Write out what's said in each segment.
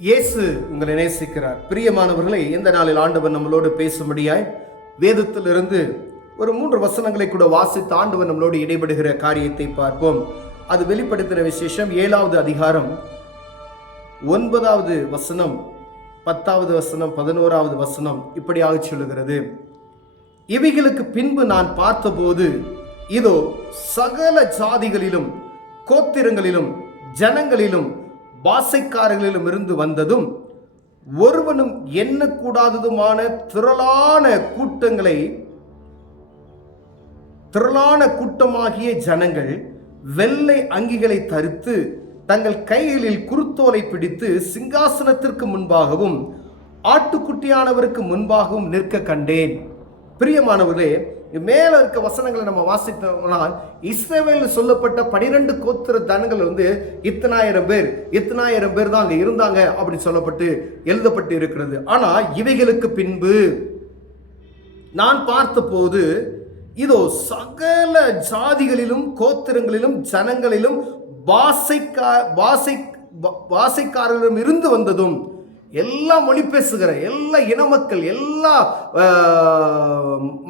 இயேசு உங்களை நேசிக்கிறார். பிரியமானவர்களை, இந்த நாளில் ஆண்டவர் நம்மளோடு பேசும்படியாய் வேதத்திலிருந்து ஒரு 3 வசனங்களை கூட வாசித்து ஆண்டவர் நம்மளோடு இடைபடுகிற காரியத்தை பார்ப்போம். அது வெளிப்படுத்தின விசேஷம் 7வது அதிகாரம் 9வது வசனம், 10வது வசனம், 11வது வசனம் இப்படியாக சொல்லுகிறது. இவைகளுக்கு பின்பு நான் பார்த்தபோது, இதோ சகல ஜாதிகளிலும் கோத்திரங்களிலும் ஜனங்களிலும் பாசைக்காரர்களிலும் இருந்து வந்ததும் ஒருவனும் எண்ணக்கூடாததுமான திரளான கூட்டமாகிய ஜனங்கள் வெள்ளை அங்கிகளை தரித்து தங்கள் கைகளில் குருத்தோலை பிடித்து சிங்காசனத்திற்கு முன்பாகவும் ஆட்டுக்குட்டியானவருக்கு முன்பாகவும் நிற்க கண்டேன். பிரியமானவர்களே, மேல இருக்க வசனங்களை நம்ம வாசித்தோம்னால் இஸ்ரவேல் சொல்லப்பட்ட 12 கோத்திர ஜனங்கள் இத்தனாயிரம் பேர் தான் அங்க இருந்தாங்க அப்படின்னு சொல்லப்பட்டு எழுதப்பட்டு இருக்கிறது. ஆனா இவைகளுக்கு பின்பு நான் பார்த்தபோது, இதோ சகல ஜாதிகளிலும் கோத்திரங்களிலும் ஜனங்களிலும் பாசைக்காரர்களும் இருந்து வந்ததும், எல்லா மொழி பேசுகிற எல்லா இன மக்கள், எல்லா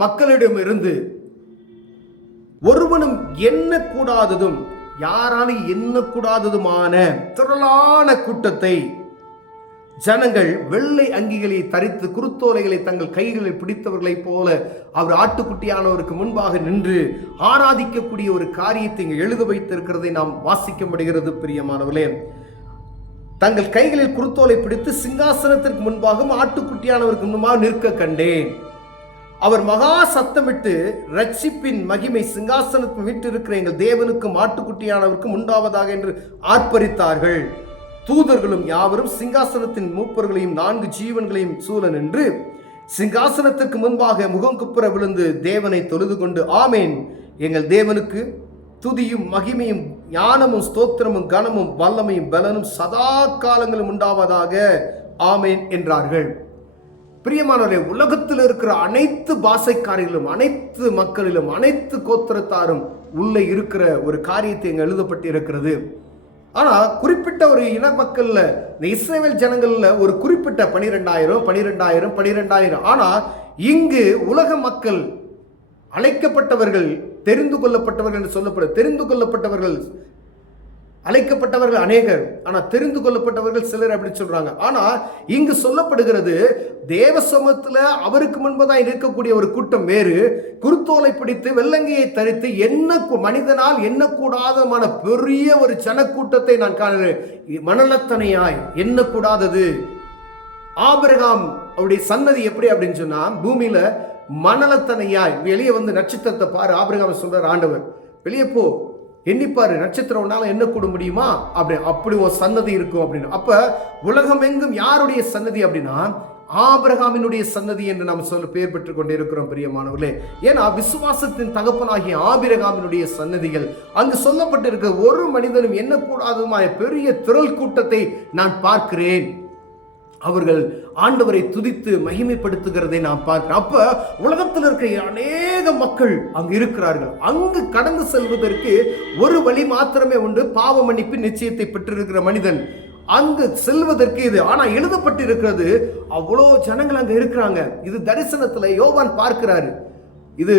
மக்களிடம் இருந்து ஒருவனும் எண்ணக்கூடாததும் யாராலும் எண்ணக்கூடாததுமான திரளான கூட்டத்தை ஜனங்கள் வெள்ளை அங்கிகளை தரித்து குருத்தோலைகளை தங்கள் கைகளில் பிடித்தவர்களைப் போல அவர் ஆட்டுக்குட்டியானவருக்கு முன்பாக நின்று ஆராதிக்கக்கூடிய ஒரு காரியத்தை இங்கு எழுத வைத்திருக்கிறதை நாம் வாசிக்க முடிகிறது. பிரியமானவர்களே, தங்கள் கைகளில் குருத்தோலை பிடித்து சிங்காசனத்திற்கு முன்பாகவும் ஆட்டுக்குட்டியானவருக்கு முன்பாக நிற்க கண்டேன். அவர் மகா சத்தமிட்டு, ரட்சிப்பின் மகிமை சிங்காசனத்தில் வீற்றிருக்கிற எங்கள் தேவனுக்கும் ஆட்டுக்குட்டியானவருக்கும் உண்டாவதாக என்று ஆர்ப்பரித்தார்கள். தூதர்களும் யாவரும் சிங்காசனத்தின் மூப்பர்களையும் 4 ஜீவன்களையும் சூழ நின்று சிங்காசனத்திற்கு முன்பாக முகங்குப்புற விழுந்து தேவனை தொழுது கொண்டு, ஆமேன், எங்கள் தேவனுக்கு துதியும் மகிமையும் ஞானமும் ஸ்தோத்திரமும் கனமும் வல்லமையும் பலனும் சதா காலங்களும் உண்டாவதாக, ஆமேன் என்றார்கள். பிரியமானவர்களே, உலகத்தில் இருக்கிற அனைத்து பாசைக்காரர்களும் அனைத்து மக்களிலும் அனைத்து கோத்திரத்தாரும் உள்ளே இருக்கிற ஒரு காரியத்தை இங்கு எழுதப்பட்டு இருக்கிறது. ஆனா குறிப்பிட்ட ஒரு இன மக்கள்ல, இந்த இஸ்ரவேல் ஜனங்கள்ல ஒரு குறிப்பிட்ட 12,000 ஆனா இங்கு உலக மக்கள் அழைக்கப்பட்டவர்கள், தெரிந்து கொள்ளப்பட்டவர்கள் என்று சொல்லப்படும். தெரிந்து கொள்ளப்பட்டவர்கள், அழைக்கப்பட்டவர்கள் அநேகர், ஆனா தெரிந்து கொள்ளப்பட்டவர்கள் சிலர் அப்படி சொல்றாங்க. ஆனா இங்கு சொல்லப்படுகிறது, தேவ சமூகத்துல அவருக்கு முன்பதாக இருக்கக்கூடிய ஒரு கூட்டம் வேறு, குருத்தோலை பிடித்து வெள்ளங்கியை தரித்து மனிதனால் எண்ணக்கூடாதமான பெரிய ஒரு ஜனக்கூட்டத்தை நான் காணுகிறேன். மணலத்தனையாய் எண்ணக்கூடாதது. ஆபிரகாம் அவருடைய சன்னதி எப்படி அப்படின்னு சொன்னா, பூமியில மணலத்தனையாய் வெளியே வந்து நட்சத்திரத்தை பாரு, ஆபிரகாம் சொல்றார் ஆண்டவர், வெளியே போ எண்ணிப்பாரு, நட்சத்திரம்னால என்ன கூட முடியுமா அப்படி ஒரு சன்னதி இருக்கும் அப்படின்னு. அப்ப உலகம் எங்கும் யாருடைய சன்னதி அப்படின்னா ஆபிரகாமினுடைய சன்னதி என்று நாம் பெயர் பெற்றுக் கொண்டே இருக்கிறோம். பிரியமானவர்களே, ஏன்னா விசுவாசத்தின் தகப்பனாகிய ஆபிரகாமினுடைய சன்னதிகள் அங்கு சொல்லப்பட்டிருக்க ஒரு மனிதனும் எண்ணக்கூடாததுമായ பெரிய திரள் கூட்டத்தை நான் பார்க்கிறேன். அவர்கள் ஆண்டவரை துதித்து மகிமைப்படுத்துகிறதை நாம் பார்க்கிறோம். அப்ப உலகத்தில் இருக்கிற அநேக மக்கள் அங்கு இருக்கிறார்கள். அங்கு கடந்து செல்வதற்கு ஒரு வழி மாத்திரமே உண்டு, பாவ மன்னிப்பு நிச்சயத்தை பெற்றிருக்கிற மனிதன் அங்கு செல்வதற்கு இது. ஆனா எழுதப்பட்டு இருக்கிறது, அவ்வளோ ஜனங்கள் அங்க இருக்கிறாங்க. இது தரிசனத்துல யோவான் பார்க்கிறாரு. இது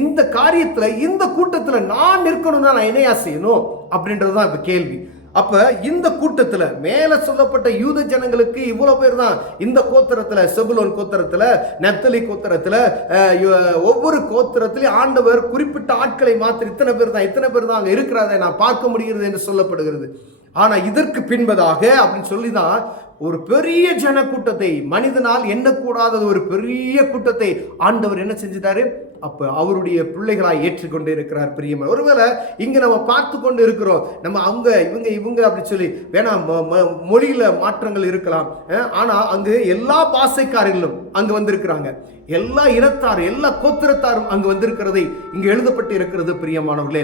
இந்த காரியத்துல, இந்த கூட்டத்துல நான் இருக்கணும்னா நான் என்னையா செய்யணும் அப்படின்றதுதான் இப்ப கேள்வி. அப்ப இந்த கூட்டத்துல மேல சொல்லப்பட்ட யூத ஜனங்களுக்கு இவ்வளவு பேர் தான். இந்த கோத்திரத்துல, செபுலோன் கோத்திரத்துல, நப்தலி கோத்திரத்துல, ஒவ்வொரு கோத்திரத்திலையும் ஆண்டவர் குறிப்பிட்ட ஆட்களை மாத்திர இத்தனை பேர் தான் அங்க இருக்கிறாத நான் பார்க்க முடிகிறது என்று சொல்லப்படுகிறது. ஆனா இதற்கு பின்பதாக அப்படின்னு சொல்லிதான் ஒரு பெரிய ஜன கூட்டத்தை, மனிதனால் எண்ணக்கூடாத ஒரு பெரிய கூட்டத்தை ஆண்டவர் என்ன செஞ்சிட்டாரு, அப்ப அவருடைய பிள்ளைகளாய் ஏற்றுக்கொண்டு இருக்கிறார். பிரியமா, ஒருவேளை இங்க நம்ம பார்த்து கொண்டு இருக்கிறோம், நம்ம அவங்க இவங்க அப்படி சொல்லி வேணாம், மொழியில மாற்றங்கள் இருக்கலாம். ஆனா அங்கு எல்லா பாசைக்காரர்களும் அங்கு வந்திருக்கிறாங்க, எல்லா இனத்தாரும் எல்லா கோத்திரத்தாரும் அங்கு வந்திருக்கிறதை இங்கு எழுதப்பட்டு இருக்கிறது. பிரியமானவர்களே,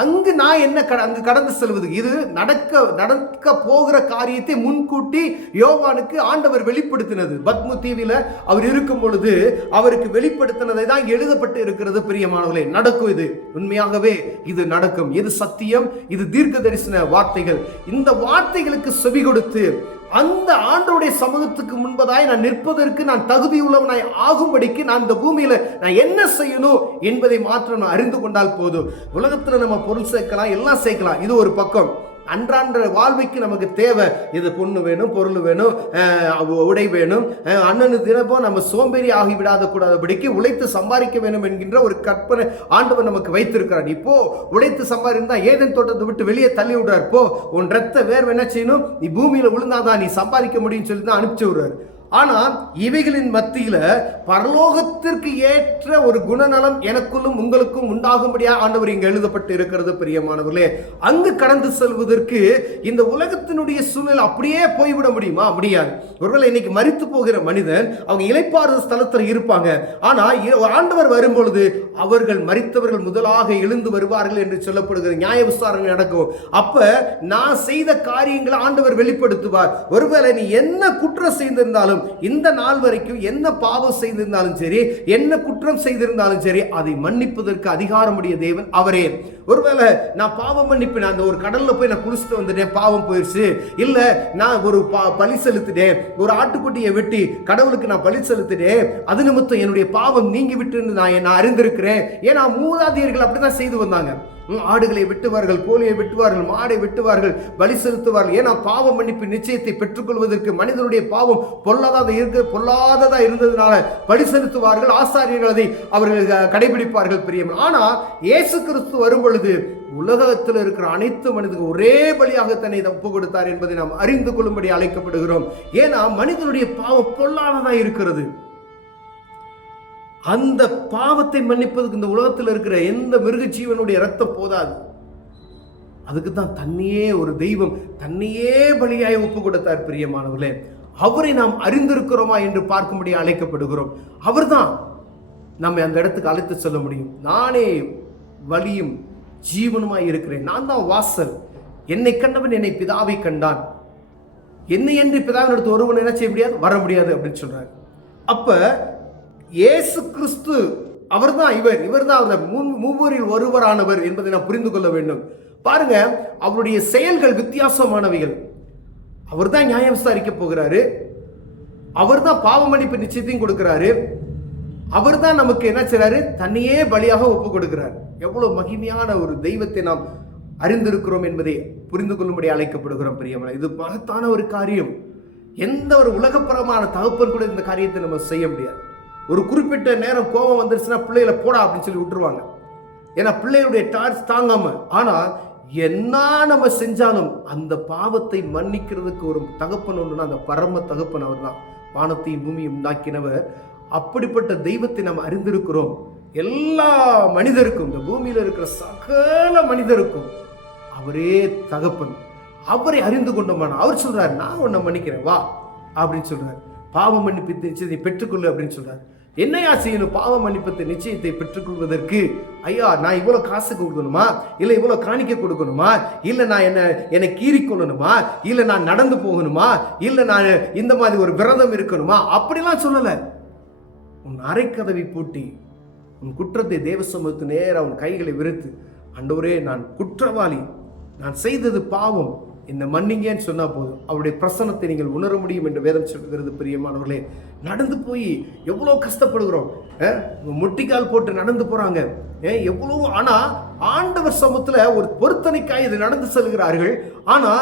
அங்கு நான் என்ன அங்கு கடந்து செல்வது, இது நடக்க போகிற காரியத்தை முன்கூட்டி யோவானுக்கு ஆண்டவர் வெளிப்படுத்தினது. பத்மு தீவில அவர் இருக்கும் பொழுது அவருக்கு வெளிப்படுத்தினதை தான் எழுதப்பட்டு இருக்கிறது. பிரியமானவர்களே, நடக்கும், இது உண்மையாகவே இது நடக்கும். இது சத்தியம், இது தீர்க்க தரிசன வார்த்தைகள். இந்த வார்த்தைகளுக்கு செவி கொடுத்து அந்த ஆண்டவருடைய சமூகத்துக்கு முன்பதாய் நான் நிற்பதற்கு நான் தகுதியுள்ளவனாய் ஆகும்படிக்கு நான் இந்த பூமியில நான் என்ன செய்யணும் என்பதை மாத்திரம் நான் அறிந்து கொண்டால் போதும். உலகத்துல நம்ம பொருள் சேர்க்கலாம், எல்லாம் சேர்க்கலாம், இது ஒரு பக்கம். அன்றான்ற வாழ்வைக்கு நமக்கு தேவை, இது பொண்ணு வேணும், பொருள் வேணும், உடை வேணும், அண்ணனு தினப்போ நம்ம சோம்பேறி ஆகிவிடாத கூடாதபடிக்கு உழைத்து சம்பாதிக்க வேணும் என்கின்ற ஒரு கற்பனை ஆண்டவர் நமக்கு வைத்திருக்கிறார். இப்போ உழைத்து சம்பாதிந்தா ஏதேன் தோட்டத்தை விட்டு வெளியே தள்ளி விடுறார். போ, உன் ரத்த வேர்வை என்ன செய்யணும், நீ பூமியில விழுந்தாதான் நீ சம்பாதிக்க முடியும்னு சொல்லி தான் அனுப்பிச்சு விடுறாரு. ஆனா இவைகளின் மத்தியில பரலோகத்திற்கு ஏற்ற ஒரு குணநலம் எனக்குள்ளும் உங்களுக்கும் உண்டாகும்படியா ஆண்டவர் இங்கு எழுதப்பட்டு இருக்கிறது. பிரியமானவர்களே, அங்கு கடந்து செல்வதற்கு இந்த உலகத்தினுடைய சூழ்நிலை அப்படியே போய்விட முடியுமா? முடியாது. ஒருவேளை இன்னைக்கு மரித்து போகிற மனிதன் அவங்க இளைப்பாறுதல் ஸ்தலத்தில் இருப்பாங்க. ஆனா ஆண்டவர் வரும்பொழுது அவர்கள் மரித்தவர்கள் முதலாக எழுந்து வருவார்கள் என்று சொல்லப்படுகிற நியாய விசாரணை நடக்கும். அப்ப நான் செய்த காரியங்களை ஆண்டவர் வெளிப்படுத்துவார். ஒருவேளை நீ என்ன குற்றம் செய்திருந்தாலும், இந்த நாள் வரைக்கும் என்ன பாவம் செய்திருந்தாலும் சரி, என்ன குற்றம் செய்திருந்தாலும் சரி, அதை மன்னிப்பதற்கு அதிகாரமுடைய தேவன் அவரே. ஒருவேளை நான் பாவம் மன்னிப்பேன், அந்த ஒரு கடல்ல போய் நான் குளிச்சுட்டு வந்துட்டேன், பாவம் போயிடுச்சு, இல்ல நான் ஒரு பலி செலுத்திட்டேன், ஒரு ஆட்டுக்குட்டியை வெட்டி கடவுளுக்கு நான் பலி செலுத்திட்டேன், அது நிமித்தம் என்னுடைய பாவம் நீங்கி விட்டு நான் அறிந்திருக்கிறேன். ஏன்னா மூதாதையர்கள் அப்படிதான் செய்து வந்தாங்க. ஆடுகளை வெட்டுவார்கள், கோழியை வெட்டுவார்கள், மாடை வெட்டுவார்கள், பலி செலுத்துவார்கள். ஏன்னா பாவ மன்னிப்பு நிச்சயத்தை பெற்றுக்கொள்வதற்கு மனிதனுடைய பாவம் பொல்லாததா இருந்ததுனால பலி செலுத்துவார்கள். ஆசாரியர்கள் அதை அவர்கள் கடைபிடிப்பார்கள். பிரியமான, ஆனா இயேசு கிறிஸ்து வரும் பொழுது உலகத்தில் இருக்கிற அனைத்து மனிதர்கள் ஒரே பலியாக தன்னை ஒப்பு கொடுத்தார் என்பதை நாம் அறிந்து கொள்ளும்படி அழைக்கப்படுகிறோம். ஏன்னா மனிதனுடைய பாவம் பொல்லாததா இருக்கிறது. அந்த பாவத்தை மன்னிப்பதற்கு இந்த உலகத்தில் இருக்கிற எந்த மிருக ஜீவனுடைய ரத்தம் போதாது. அதுக்கு தான் தன்னையே ஒரு தெய்வம் தன்னையே பலியாய் ஒப்பு கொடுத்தார். பிரியமானவர்களே, அவரை நாம் அறிந்திருக்கிறோமா என்று பார்க்கும்படி அழைக்கப்படுகிறோம். அவர் தான் நம்மை அந்த இடத்துக்கு அழைத்து செல்ல முடியும். நானே வழியும் ஜீவனுமாய் இருக்கிறேன், நான் தான் வாசல், என்னை கண்டவன் என்னை பிதாவை கண்டான், என்னை என்று பிதாவின் அடுத்து ஒருவன் என்ன செய்ய முடியாது, வர முடியாது அப்படின்னு சொல்றாரு. அப்ப இயேசு கிறிஸ்து அவர்தான் இவர்தான் மூவரில் ஒருவரானவர் என்பதை நாம் புரிந்து கொள்ள வேண்டும். பாருங்க, அவருடைய செயல்கள் வித்தியாசமானவைகள். அவர் தான் நியாயம் விசாரிக்க போகிறாரு, அவர் தான் பாவ மன்னிப்பு நிச்சயத்தையும் கொடுக்கிறாரு, அவர் தான் நமக்கு என்ன செய்றாரு, தன்னையே பலியாக ஒப்பு கொடுக்கிறார். எவ்வளவு மகிமையான ஒரு தெய்வத்தை நாம் அறிந்திருக்கிறோம் என்பதை புரிந்து கொள்ளும்படி அழைக்கப்படுகிறோம். பிரியமான, இது மகத்தான ஒரு காரியம். எந்த ஒரு உலகப்பரமான தகப்பன் கூட இந்த காரியத்தை நம்ம செய்ய முடியாது. ஒரு குறிப்பிட்ட நேரம் கோபம் வந்துருச்சுன்னா பிள்ளைகளை போடா அப்படின்னு சொல்லி விட்டுருவாங்க. ஏன்னா பிள்ளைகளுடைய டார்ச் தாங்காம. ஆனா என்ன நம்ம செஞ்சாலும் அந்த பாவத்தை மன்னிக்கிறதுக்கு ஒரு தகப்பன் ஒன்றுனா அந்த பரம தகப்பன் அவர் தான். வானத்தையும் பூமியும் உண்டாக்கினவர். அப்படிப்பட்ட தெய்வத்தை நாம் அறிந்திருக்கிறோம். எல்லா மனிதருக்கும், இந்த பூமியில இருக்கிற சகல மனிதருக்கும் அவரே தகப்பன். அவரை அறிந்து கொண்டோமான அவர் சொல்றாரு, நான் உன்னை மன்னிக்கிறேன் வா அப்படின்னு சொல்றாரு. பாவ மன்னிப்பு நிச்சயத்தை பெற்றுக்கொள்ளு அப்படின்னு சொல்றாரு. என்னையா செய்யணும் பாவ மன்னிப்பு நிச்சயத்தை பெற்றுக்கொள்வதற்கு? ஐயா, நான் இவ்வளவு காசு கொடுக்கணுமா, இல்ல இவ்வளவு காணிக்க கொடுக்கணுமா, இல்ல நான் என்னை கீறிக்கொள்ளணுமா, இல்ல நான் நடந்து போகணுமா, இல்ல நான் இந்த மாதிரி ஒரு விரதம் இருக்கணுமா, அப்படிலாம் சொல்லல. உன் அரைக்கதவை பூட்டி உன் குற்றத்தை தேவ சமூகத்து நேர உன் கைகளை விரித்து, ஆண்டவரே நான் குற்றவாளி, நான் செய்தது பாவம், இந்த மன்னிங்கன்னு சொன்னா போதும் அவருடைய பிரசன்னத்தை நீங்கள் உணர முடியும் என்று வேதம் சொல்கிறது. பிரியமானவர்களே, நடந்து போய் எவ்வளோ கஷ்டப்படுகிறோம், முட்டிக்கால் போட்டு நடந்து போறாங்க எவ்வளோ. ஆனா ஆண்டவர் சமூகத்துல ஒரு பொருத்தனைக்காய் இது நடந்து செல்கிறார்கள். ஆனா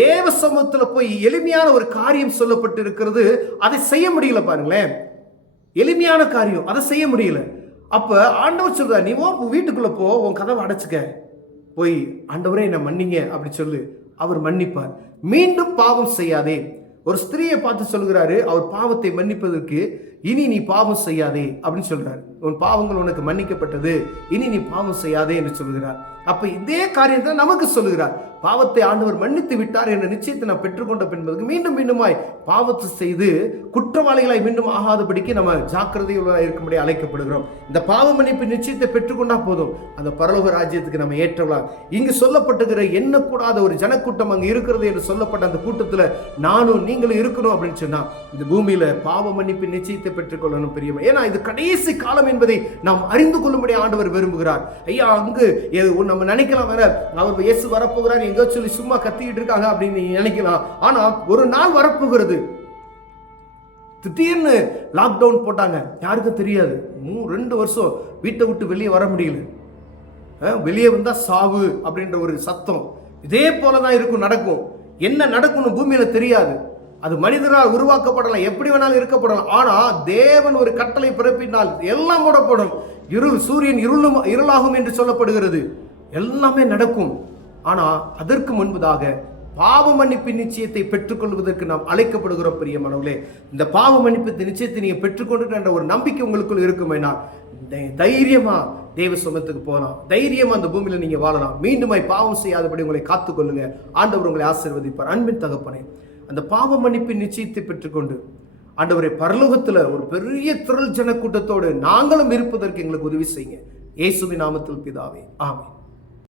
தேவ சமூகத்துல போய் எளிமையான ஒரு காரியம் சொல்லப்பட்டு இருக்கிறது, அதை செய்ய முடியல. பாருங்களேன், எளிமையான காரியம் அதை செய்ய முடியல. அப்ப ஆண்டவர் சொல்றார், நீ வீட்டுக்குள்ள போ, உன் கதவை அடைச்சுக்க, போய் ஆண்டவரே என்ன மன்னிங்க அப்படி சொல்லு. அவர் மன்னிப்பார். மீண்டும் பாவம் செய்யாதே. ஒரு ஸ்திரியை பார்த்து சொல்கிறாரு, அவர் பாவத்தை மன்னிப்பதற்கு, இனி நீ பாவம் செய்யாதே அப்படின்னு சொல்றாரு. உன் பாவங்கள் உனக்கு மன்னிக்கப்பட்டது, இனி நீ பாவம் செய்யாதே என்று சொல்கிறார். அப்ப இதே காரியத்தை நமக்கு சொல்லுகிறார். பாவத்தை ஆண்டவர் மன்னித்து விட்டார் என்ற நிச்சயத்தை நாம் பெற்றுக்கொண்ட பின்பதற்கு மீண்டும் மீண்டுமாய் பாவத்தை செய்து குற்றவாளிகளாய் மீண்டும் ஆகாதபடிக்கு நம்ம ஜாக்கிரதையுள்ளதாக இருக்கும்படி அழைக்கப்படுகிறோம். இந்த பாவ மன்னிப்பு நிச்சயத்தை பெற்றுக்கொண்டா போதும், அந்த பரலோக ராஜ்யத்துக்கு நம்ம ஏற்றலாம். இங்கு சொல்லப்பட்டுகிற எண்ணக்கூடாத ஒரு ஜனக்கூட்டம் அங்கு இருக்கிறது என்று சொல்லப்பட்ட அந்த கூட்டத்தில் நானும் நீங்களும் இருக்கணும் அப்படின்னு சொன்னா, இந்த பூமியில பாவ மன்னிப்பு நிச்சயத்தை பெற்றுக்கொள்ளணும் பிரியமா. ஏன்னா இது கடைசி காலம் என்பதை நாம் அறிந்து கொள்ளும்படி ஆண்டவர் விரும்புகிறார். ஐயா அங்கு நம்ம நினைக்கலாம் வேற, அவர் இயேசு வரப்போகிறார் எங்கோ சொல்லி சும்மா கத்திக்கிட்டு இருக்காங்க அப்படின்னு நினைக்கலாம். ஆனா ஒரு நாள் வரப்போகிறது. திடீர்னு லாக்டவுன் போட்டாங்க, யாருக்கும் தெரியாது. 2 வருஷம் வீட்டை விட்டு வெளியே வர முடியல. வெளியே வந்தா சாவு அப்படின்ற ஒரு சத்தம். இதே போலதான் இருக்கும், நடக்கும். என்ன நடக்கும்னு பூமியில தெரியாது. அது மனிதரால் உருவாக்கப்படலாம், எப்படி வேணாலும் இருக்கப்படலாம். ஆனா தேவன் ஒரு கட்டளை பிறப்பினால் எல்லாம் மூடப்படும். சூரியன் இருளாகும் என்று சொல்லப்படுகிறது. எல்லாமே நடக்கும். ஆனா அதற்கு முன்பதாக பாவ மன்னிப்பின் நிச்சயத்தை பெற்றுக்கொள்வதற்கு நாம் அழைக்கப்படுகிறோம் பிரியமானவர்களே. இந்த பாவ மன்னிப்பு நிச்சயத்தை நீங்க பெற்றுக்கொண்டு ஒரு நம்பிக்கை உங்களுக்குள் இருக்குமேனா தைரியமா தேவ சமூகத்துக்கு போகலாம், தைரியமா அந்த பூமியில நீங்க வாழலாம். மீண்டுமாய் பாவம் செய்யாதபடி உங்களை காத்துக்கொள்ளுங்க. ஆண்டவர் உங்களை ஆசீர்வதிப்பார். அன்பின் தகப்பனே, அந்த பாவ மன்னிப்பின் நிச்சயத்தை பெற்றுக்கொண்டு ஆண்டவரை பரலோகத்துல ஒரு பெரிய திரள் ஜன கூட்டத்தோடு நாங்களும் இருப்பதற்கு எங்களுக்கு உதவி செய்யுங்க. இயேசுவின் நாமத்தில் பிதாவே, ஆமென்.